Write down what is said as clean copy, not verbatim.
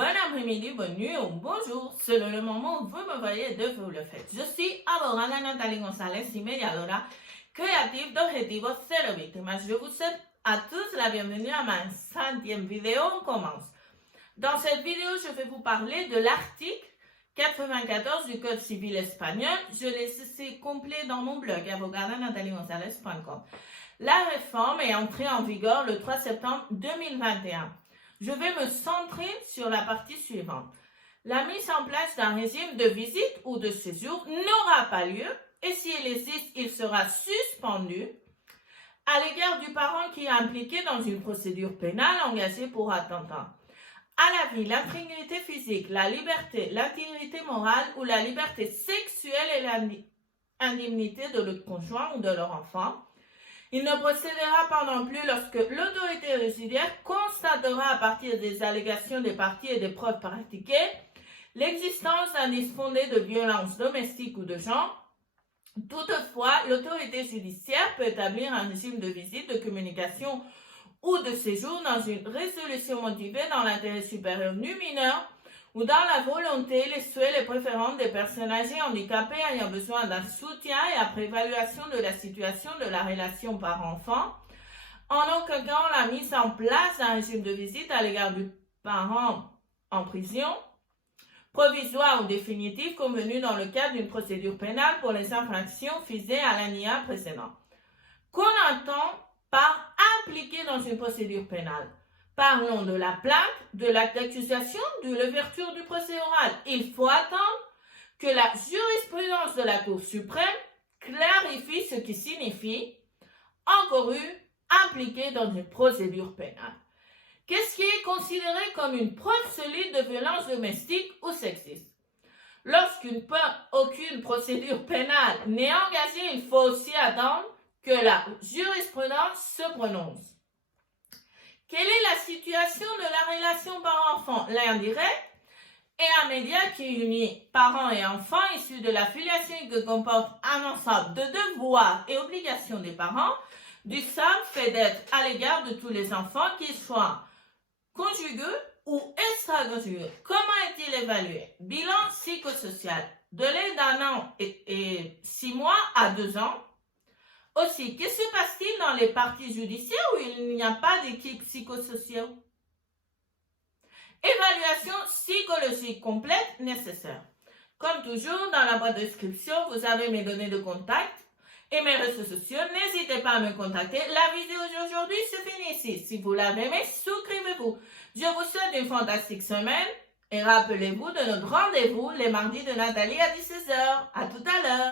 bon après-midi, bonne nuit ou bonjour, selon le moment où vous me voyez de vous le faites. Je suis abogada Nathalie González y mediadora creative d'Objetivo Cero Víctimas. Je vous souhaite à tous la bienvenue à ma 5e vidéo. On commence. Dans cette vidéo, je vais vous parler de l'article 94 du Code civil espagnol. Je l'ai laissé complet dans mon blog abogadanataliegonzalez.com. La réforme est entrée en vigueur le 3 septembre 2021. Je vais me centrer sur la partie suivante. La mise en place d'un régime de visite ou de séjour n'aura pas lieu et si elle existe, il sera suspendu à l'égard du parent qui est impliqué dans une procédure pénale engagée pour attentat à la vie, l'intégrité physique, la liberté, l'intégrité morale ou la liberté sexuelle et l'indignité de leur conjoint ou de leur enfant. Il ne procédera pas non plus lorsque l'autorité judiciaire constatera à partir des allégations des parties et des preuves pratiquées l'existence d'indices fondés de violence domestique ou de genre. Toutefois, l'autorité judiciaire peut établir un régime de visite, de communication ou de séjour dans une résolution motivée dans l'intérêt supérieur du mineur ou dans la volonté, les souhaits, les préférences des personnes âgées, handicapées ayant besoin d'un soutien et après évaluation de la situation de la relation parent-enfant. En aucun cas, la mise en place d'un régime de visite à l'égard du parent en prison, provisoire ou définitive, convenu dans le cadre d'une procédure pénale pour les infractions visées à l'alinéa précédent. Qu'on entend par impliqué dans une procédure pénale? Parlons de la plainte, de l'acte d'accusation, de l'ouverture du procès oral. Il faut attendre que la jurisprudence de la Cour suprême clarifie ce qui signifie encouru, impliqué dans une procédure pénale. Qu'est-ce qui est considéré comme une preuve solide de violence domestique ou sexiste? Aucune procédure pénale n'est engagée, il faut aussi attendre que la jurisprudence se prononce. Quelle est la situation de la relation parent-enfant? L'indirect est un média qui unit parents et enfants issus de la filiation et qui comporte un ensemble de devoirs et obligations des parents du simple fait d'être à l'égard de tous les enfants, qu'ils soient conjugaux ou extra-conjugaux. Comment est-il évalué? Bilan psychosocial de l'aide d'un an et 6 mois à 2 ans. Aussi, que se passe-t-il dans les parties judiciaires où il n'y a pas d'équipe psychosociale? Évaluation psychologique complète nécessaire. Comme toujours, dans la boîte de description, vous avez mes données de contact et mes réseaux sociaux. N'hésitez pas à me contacter. La vidéo d'aujourd'hui se finit ici. Si vous l'avez aimé, souscrivez-vous. Je vous souhaite une fantastique semaine et rappelez-vous de notre rendez-vous les mardis de Nathalie à 16h. À tout à l'heure.